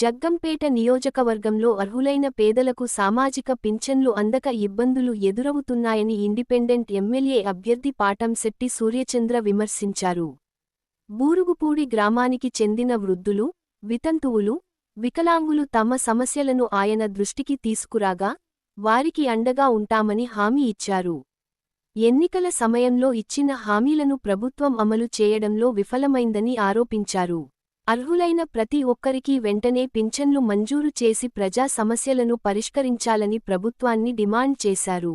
జగ్గంపేట నియోజకవర్గంలో అర్హులైన పేదలకు సామాజిక పింఛన్లు అందక ఇబ్బందులు ఎదురవుతున్నాయని ఇండిపెండెంట్ ఎమ్మెల్యే అభ్యర్థి పాటంశెట్టి సూర్యచంద్ర విమర్శించారు. బూరుగుపూడి గ్రామానికి చెందిన వృద్ధులు, వితంతువులు, వికలాంగులు తమ సమస్యలను ఆయన దృష్టికి తీసుకురాగా వారికి అండగా ఉంటామని హామీ ఇచ్చారు. ఎన్నికల సమయంలో ఇచ్చిన హామీలను ప్రభుత్వం అమలు చేయడంలో విఫలమైందని ఆరోపించారు. అర్హులైన ప్రతి ఒక్కరికీ వెంటనే పింఛన్లు మంజూరు చేసి ప్రజా సమస్యలను పరిష్కరించాలని ప్రభుత్వాన్ని డిమాండ్ చేశారు.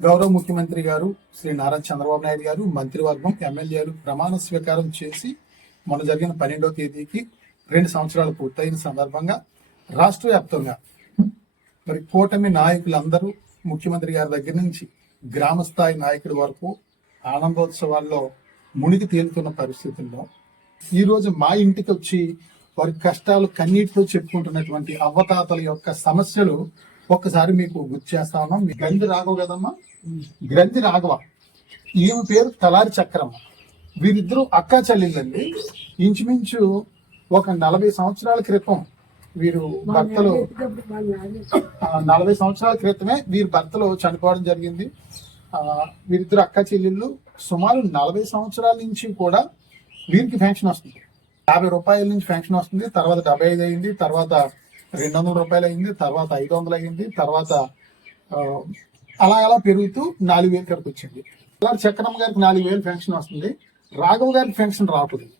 గౌరవ ముఖ్యమంత్రి గారు శ్రీ నారా చంద్రబాబు నాయుడు గారు మంత్రివర్గం ఎమ్మెల్యేలు ప్రమాణ స్వీకారం చేసి మొన్న జరిగిన 12వ తేదీకి 2 సంవత్సరాలు పూర్తయిన సందర్భంగా రాష్ట్ర వ్యాప్తంగా మరి కూటమి నాయకులందరూ ముఖ్యమంత్రి గారి దగ్గర నుంచి గ్రామ స్థాయి నాయకుడి వరకు ఆనందోత్సవాల్లో మునిగి తేలుతున్న పరిస్థితుల్లో ఈ రోజు మా ఇంటికి వచ్చి వారి కష్టాలు కన్నీటితో చెప్పుకుంటున్నటువంటి అవ్వతాతల యొక్క సమస్యలు ఒక్కసారి మీకు గుర్తు చేస్తా ఉన్నాం. గ్రంథి రాఘవ కదమ్మా, గ్రంథి రాఘవ, ఈమె పేరు తలారి చక్రమ్మ. వీరిద్దరూ అక్కా చెల్లెళ్ళండి. ఇంచుమించు ఒక 40 సంవత్సరాల క్రితం వీరు భర్తలు 40 సంవత్సరాల క్రితమే వీరి భర్తలు చనిపోవడం జరిగింది. వీరిద్దరు అక్కా చెల్లెళ్ళు సుమారు 40 సంవత్సరాల నుంచి కూడా వీరికి పెన్షన్ వస్తుంది. 50 రూపాయల నుంచి పెన్షన్ వస్తుంది. తర్వాత 75 అయింది, తర్వాత 200 రూపాయలు అయింది, తర్వాత 500 అయింది, తర్వాత అలా పెరుగుతూ 4000 వరకు వచ్చింది. అలా చక్రమ్మ గారికి 4000 పెన్షన్ వస్తుంది. రాఘవ గారికి పెన్షన్ రావట్లేదు.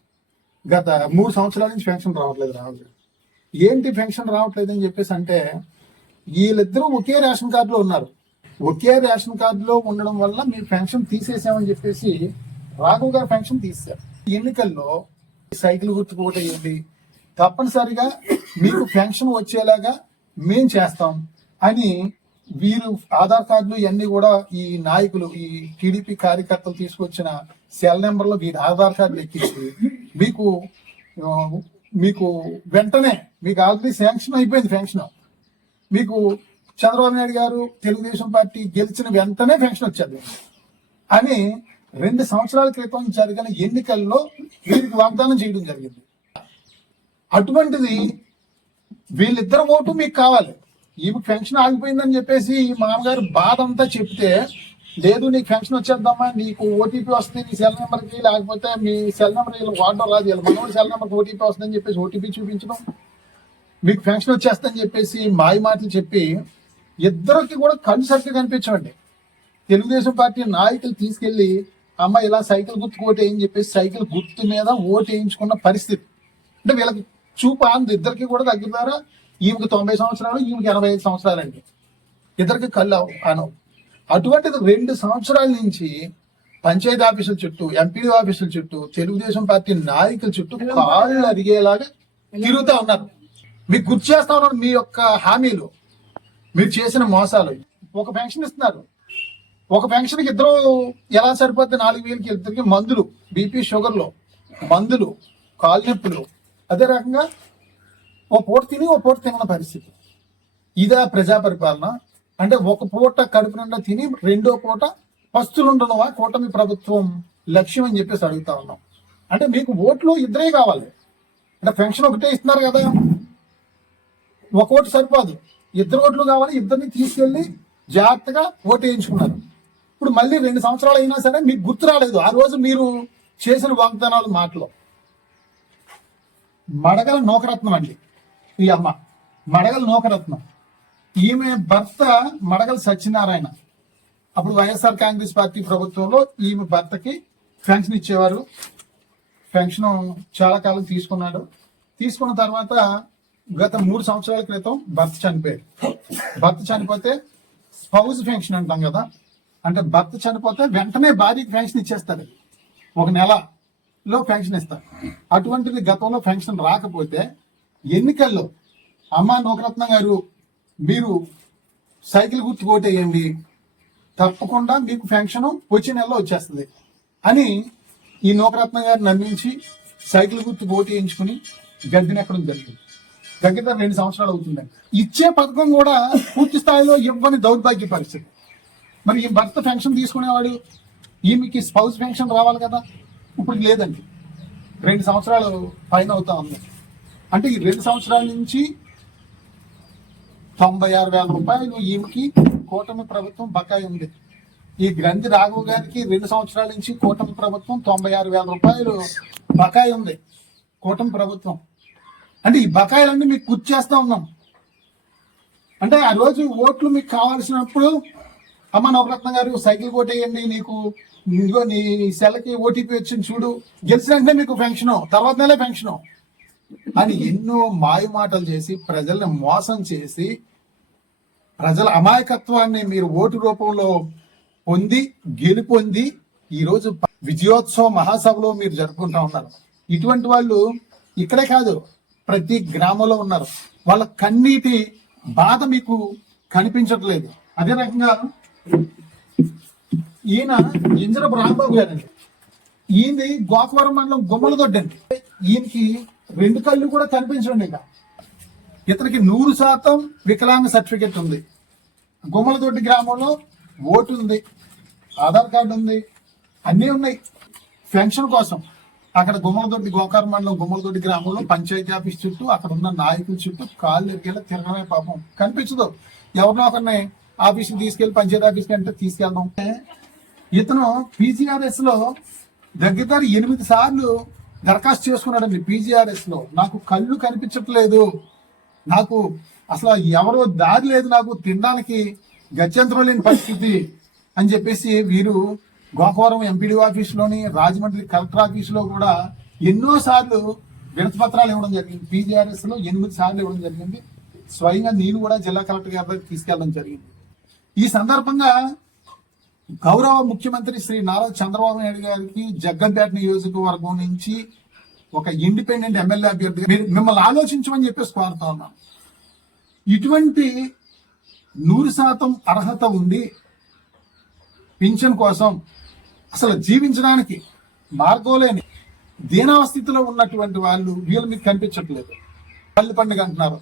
గత 3 సంవత్సరాల నుంచి పెన్షన్ రావట్లేదు. రాఘవ గారు ఏంటి పెన్షన్ రావట్లేదు అని చెప్పేసి అంటే, వీళ్ళిద్దరూ ఒకే రేషన్ కార్డులో ఉన్నారు. ఒకే రేషన్ కార్డులో ఉండడం వల్ల మీరు పెన్షన్ తీసేసామని చెప్పేసి రాఘవ గారు పెన్షన్ తీశారు. ఎన్నికల్లో సైకిల్ గుర్తుకు ఓటేయండి, తప్పనిసరిగా మీకు పెన్షన్ వచ్చేలాగా మేం చేస్తాం అని వీరు ఆధార్ కార్డులు ఇవన్నీ కూడా ఈ నాయకులు, ఈ టీడీపీ కార్యకర్తలు తీసుకొచ్చిన సెల్ నెంబర్లో వీరి ఆధార్ కార్డులు ఎక్కించి మీకు వెంటనే మీకు ఆల్రెడీ శాంక్షన్ అయిపోయింది. పెన్షన్ మీకు చంద్రబాబు నాయుడు గారు తెలుగుదేశం పార్టీ గెలిచిన వెంటనే పెన్షన్ వచ్చేది అని 2 సంవత్సరాల క్రితం జరిగిన ఎన్నికల్లో వీరికి వాగ్దానం చేయడం జరిగింది. అటువంటిది వీళ్ళిద్దరు ఓటు మీకు కావాలి. ఈమె పెన్షన్ ఆగిపోయిందని చెప్పేసి ఈ మామగారు బాధ అంతా చెప్తే, లేదు నీకు పెన్షన్ వచ్చేద్దామా, నీకు ఓటీపీ వస్తుంది నీ సెల్ నెంబర్కి, లేకపోతే మీ సెల్ నెంబర్ వీళ్ళు వాడడం రాదు, వీళ్ళ మనోడి సెల్ నెంబర్కి ఓటీపీ వస్తుందని చెప్పేసి ఓటీపీ చూపించడం, మీకు పెన్షన్ వచ్చేస్తుందని చెప్పేసి మాయ మాటలు చెప్పి ఇద్దరికి కూడా కన్సర్ట్ కనిపించండి. తెలుగుదేశం పార్టీ నాయకులు తీసుకెళ్లి అమ్మ ఇలా సైకిల్ గుర్తుకు ఓటు వేయని చెప్పేసి సైకిల్ గుర్తు మీద ఓటు వేయించుకున్న పరిస్థితి. అంటే వీళ్ళకి చూపు అంది. ఇద్దరికి కూడా దగ్గర ఈమెకి 90 సంవత్సరాలు, ఈమెకి 85 సంవత్సరాలండి. ఇద్దరికి కళ్ళు అనవు. అటువంటిది 2 సంవత్సరాల నుంచి పంచాయతీ ఆఫీసుల చుట్టూ, ఎంపీ ఆఫీసుల చుట్టూ, తెలుగుదేశం పార్టీ నాయకుల చుట్టూ కాళ్ళు అరిగేలాగా తిరుగుతూ ఉన్నారు. మీకు గుర్తు చేస్తా ఉన్నారు మీ యొక్క హామీలు, మీరు చేసిన మోసాలు. ఒక పెన్షన్ ఇస్తున్నారు, ఒక పెన్షన్కి ఇద్దరు ఎలా సరిపోతే 4000కి ఇద్దరికి మందులు, బీపీ షుగర్లు, మందులు, కాలు నొప్పులు, అదే రకంగా ఓ పూట తిని ఓ పూట తిన్న పరిస్థితి. ఇదా ప్రజా పరిపాలన? అంటే ఒక పూట కడుపు నిండా తిని 2వ పూట పస్తులుండడమా కూటమి ప్రభుత్వం లక్ష్యం అని చెప్పేసి అడుగుతా ఉన్నాం. అంటే మీకు ఓట్లు ఇద్దరే కావాలి. అంటే పెన్షన్ ఒకటే ఇస్తున్నారు కదా, ఒక ఓటు సరిపోదు, 2 ఓట్లు కావాలి. ఇద్దరిని తీసుకెళ్లి జాగ్రత్తగా ఓటు వేయించుకున్నారు. ఇప్పుడు మళ్ళీ 2 సంవత్సరాలు అయినా సరే మీకు గుర్తు రాలేదు ఆ రోజు మీరు చేసిన వాగ్దానాలు, మాటలు. మడగల నూకరత్నం అండి ఈ అమ్మ, మడగల నూకరత్నం. ఈమె భర్త మడగల సత్యనారాయణ. అప్పుడు వైఎస్ఆర్ కాంగ్రెస్ పార్టీ ప్రభుత్వంలో ఈమె భర్తకి పెన్షన్ ఇచ్చేవారు. పెన్షన్ చాలా కాలం తీసుకున్నాడు. తీసుకున్న తర్వాత గత 3 సంవత్సరాల క్రితం భర్త చనిపోయాడు. భర్త చనిపోతే స్పౌజ్ పెన్షన్ అంటాం కదా, అంటే భర్త చనిపోతే వెంటనే భార్యకి పెన్షన్ ఇచ్చేస్తారు, 1 నెలలో పెన్షన్ ఇస్తారు. అటువంటిది గతంలో పెన్షన్ రాకపోతే ఎన్నికల్లో అమ్మ నూకరత్నం గారు మీరు సైకిల్ గుర్తు ఓటేయండి, తప్పకుండా మీకు పెన్షన్ వచ్చే నెలలో వచ్చేస్తుంది అని ఈ నూకరత్నం గారు నమ్మించి సైకిల్ గుర్తు ఓటేయించుకుని గద్దెనెక్కడం జరిగింది. దగ్గర 2 సంవత్సరాలు అవుతుందండి. ఇచ్చే పథకం కూడా పూర్తి స్థాయిలో ఇవ్వని దౌర్భాగ్య పరిస్థితి. మరి ఈ భర్త పెన్షన్ తీసుకునేవాడు, ఈమెకి స్పౌస్ పెన్షన్ రావాలి కదా, ఇప్పుడు లేదండి. 2 సంవత్సరాలు పైన అవుతా ఉంది. అంటే ఈ 2 సంవత్సరాల నుంచి 96,000 రూపాయలు ఈమెకి కూటమి ప్రభుత్వం బకాయి ఉంది. ఈ గ్రంథి రాఘవ్ గారికి 2 సంవత్సరాల నుంచి కూటమి ప్రభుత్వం 96,000 రూపాయలు బకాయి ఉంది. కూటమి ప్రభుత్వం అంటే ఈ బకాయిలన్నీ మీకు గుర్చేస్తా ఉన్నాం. అంటే ఆ రోజు ఓట్లు మీకు కావాల్సినప్పుడు అమ్మ నవరత్న గారు సైకిల్ కొట్టేయండి, నీకు ఇదిగో నీ సెల్కి ఓటీపీ వచ్చింది చూడు, గెలిచిన వెంటనే మీకు పెన్షన్, తర్వాత నెలే పెన్షన్ అని ఎన్నో మాయ మాటలు చేసి ప్రజల్ని మోసం చేసి ప్రజల అమాయకత్వాన్ని మీరు ఓటు రూపంలో పొంది గెలుపొంది ఈరోజు విజయోత్సవ మహాసభలో మీరు జరుపుకుంటా ఉన్నారు. ఇటువంటి వాళ్ళు ఇక్కడే కాదు ప్రతి గ్రామంలో ఉన్నారు. వాళ్ళ కన్నీటి బాధ మీకు కనిపించట్లేదు. అదే రకంగా ఈయన ఇంజరపు రాంబాబు గారండి, ఈయనది గోకవరం మండలం గుమ్మలదొడ్డండి. ఈయనకి 2 కళ్ళు కూడా కనిపించండి. ఇతనికి 100% వికలాంగ సర్టిఫికెట్ ఉంది. గుమ్మలదొడ్డి గ్రామంలో ఓటు ఉంది, ఆధార్ కార్డు ఉంది, అన్నీ ఉన్నాయి. పెన్షన్ కోసం అక్కడ గుమ్మలదొడ్డి గోకారం మండలం గుమ్మలదొడ్డి గ్రామంలో పంచాయతీ ఆఫీస్ చుట్టూ అక్కడ ఉన్న నాయకుల చుట్టూ కాళ్ళు ఎరిగేలా తిరగమే పాపం కనిపించదు. ఎవరినో ఒకరిని ఆఫీస్కి తీసుకెళ్లి పంచాయతీ ఆఫీస్కి అంటే తీసుకెళ్దాం. ఇతను పీజీఆర్ఎస్ లో దగ్గర 8 సార్లు దరఖాస్తు చేసుకున్నాడండి. పీజీఆర్ఎస్ లో నాకు కళ్ళు కనిపించట్లేదు, నాకు అసలు ఎవరో దారి లేదు, నాకు తినడానికి గత్యంతరం లేని పరిస్థితి అని చెప్పేసి వీరు గోకవరం ఎంపీడీ ఆఫీసులోని రాజమండ్రి కలెక్టర్ ఆఫీసులో కూడా ఎన్నో సార్లు వినతి పత్రాలు ఇవ్వడం జరిగింది. పీజీఆర్ఎస్ లో 8 సార్లు ఇవ్వడం జరిగింది. స్వయంగా నేను కూడా జిల్లా కలెక్టర్ గారి దగ్గర తీసుకెళ్ళడం జరిగింది. ఈ సందర్భంగా గౌరవ ముఖ్యమంత్రి శ్రీ నారా చంద్రబాబు నాయుడు గారికి జగ్గంపేట నియోజకవర్గం నుంచి ఒక ఇండిపెండెంట్ ఎమ్మెల్యే అభ్యర్థిగా మిమ్మల్ని ఆలోచించమని చెప్పేసి కోరుతా ఉన్నాను. ఇటువంటి 100% అర్హత ఉండి పింఛన్ కోసం అసలు జీవించడానికి మార్గం లేని దీనావస్థితిలో ఉన్నటువంటి వాళ్ళు వీళ్ళు మీకు కనిపించట్లేదు. పల్లి పండుగ అంటున్నారు.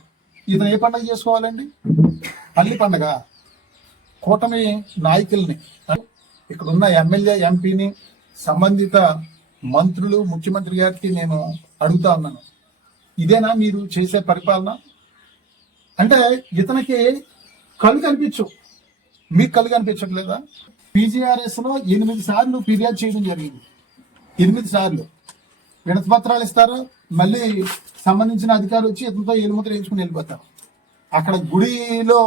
ఇతను ఏ పండుగ చేసుకోవాలండి? పల్లి పండుగ. కూటమి నాయకుల్ని, ఇక్కడ ఉన్న ఎమ్మెల్యే ఎంపీని, సంబంధిత మంత్రులు, ముఖ్యమంత్రి గారికి నేను అడుగుతా ఉన్నాను, ఇదేనా మీరు చేసే పరిపాలన? అంటే ఇతనికి కళ్ళు కనిపించు, మీకు కళ్ళు కనిపించట్లేదా? పీజీఆర్ఎస్ లో 8 సార్లు ఫిర్యాదు చేయడం జరిగింది. 8 సార్లు వినతి పత్రాలు ఇస్తారు, మళ్ళీ సంబంధించిన అధికారి వచ్చి ఇతనితో ఏలుముద్ర వేయించుకుని వెళ్ళిపోతారు. అక్కడ గుడిలో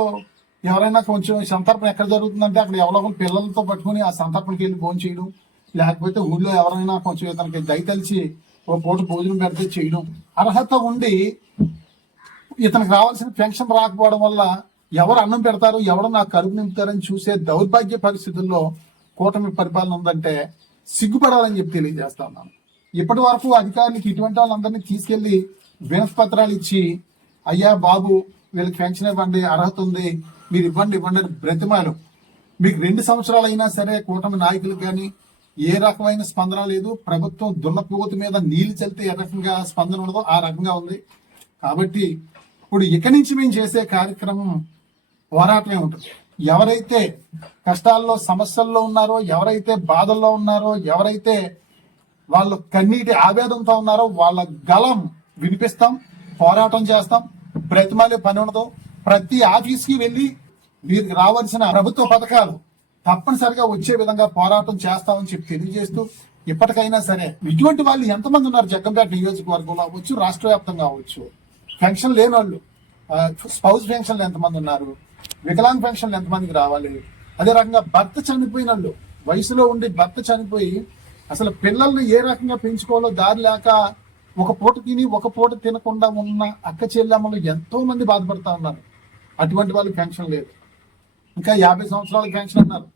ఎవరైనా కొంచెం సంతర్పణ ఎక్కడ జరుగుతుందంటే అక్కడ ఎవరో పిల్లలతో పట్టుకుని ఆ సంతర్పణకి వెళ్ళి భోజనం చేయడం, లేకపోతే ఊళ్ళో ఎవరైనా కొంచెం ఇతనికి దయతలిచి ఓ పూట భోజనం పెడితే చేయడం. అర్హత ఉండి ఇతనికి రావాల్సిన పెన్షన్ రాకపోవడం వల్ల ఎవరు అన్నం పెడతారు, ఎవరు నాకు కడుపు నింపుతారని చూసే దౌర్భాగ్య పరిస్థితుల్లో కూటమి పరిపాలన ఉందంటే సిగ్గుపడాలని చెప్పి తెలియజేస్తా ఉన్నాను. ఇప్పటి వరకు అధికారులకు ఇటువంటి వాళ్ళందరినీ తీసుకెళ్లి వినతి పత్రాలు ఇచ్చి, అయ్యా బాబు వీళ్ళకి పెన్షన్ ఇవ్వండి, అర్హత ఉంది, మీరు ఇవ్వండి అని బ్రతిమాలు. మీకు 2 సంవత్సరాలు అయినా సరే కూటమి నాయకులకు కానీ ఏ రకమైన స్పందన లేదు. ప్రభుత్వం దున్నపోతు మీద నీళ్లు చల్లితే ఏ రకంగా స్పందన ఉండదో ఆ రకంగా ఉంది. కాబట్టి ఇప్పుడు ఇక నుంచి మేము చేసే కార్యక్రమం పోరాటమే ఉంటుంది. ఎవరైతే కష్టాల్లో సమస్యల్లో ఉన్నారో, ఎవరైతే బాధల్లో ఉన్నారో, ఎవరైతే వాళ్ళు కన్నీటి ఆవేదంతో ఉన్నారో వాళ్ళ గలం వినిపిస్తాం, పోరాటం చేస్తాం. బ్రతిమాలే పని ఉండదు. ప్రతి ఆఫీస్కి వెళ్ళి వీరికి రావాల్సిన ప్రభుత్వ పథకాలు తప్పనిసరిగా వచ్చే విధంగా పోరాటం చేస్తామని చెప్పి తెలియజేస్తూ, ఇప్పటికైనా సరే ఇటువంటి వాళ్ళు ఎంతమంది ఉన్నారు జగ్గంపేట నియోజకవర్గంలో అవ్వచ్చు, రాష్ట్ర వ్యాప్తంగా అవ్వచ్చు, పెన్షన్ లేని వాళ్ళు, స్పౌస్ పెన్షన్లు ఎంతమంది ఉన్నారు, వికలాంగ పెన్షన్లు ఎంతమందికి రావాలి, అదే రకంగా భర్త చనిపోయిన వాళ్ళు, వయసులో ఉండి భర్త చనిపోయి అసలు పిల్లల్ని ఏ రకంగా పెంచుకోవాలో దారి లేక ఒక పూట తిని ఒక పూట తినకుండా ఉన్న అక్క చెల్లెమ్మలు ఎంతో మంది బాధపడతా ఉన్నారు. అటువంటి వాళ్ళు పెన్షన్ లేదు. ఇంకా 50 సంవత్సరాలకు పెన్షన్ అన్నారు,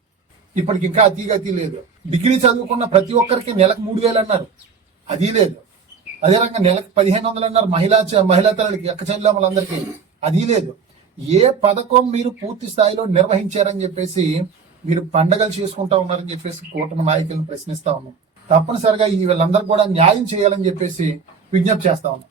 ఇప్పటికి ఇంకా అతి లేదు. డిగ్రీ చదువుకున్న ప్రతి ఒక్కరికి నెలకు 3,000 అన్నారు, అది లేదు. అదే రకంగా నెలకు 1,500 అన్నారు మహిళా తల్లికి, అక్క చెల్లెమ్మలందరికీ, అది లేదు. ఏ పథకం మీరు పూర్తి స్థాయిలో నిర్వహించారని చెప్పేసి మీరు పండగలు చేసుకుంటా ఉన్నారని చెప్పేసి కూటమి నాయకులను ప్రశ్నిస్తా ఉన్నాం. తప్పనిసరిగా వీళ్ళందరూ కూడా న్యాయం చేయాలని చెప్పేసి విజ్ఞప్తి చేస్తా ఉన్నాం.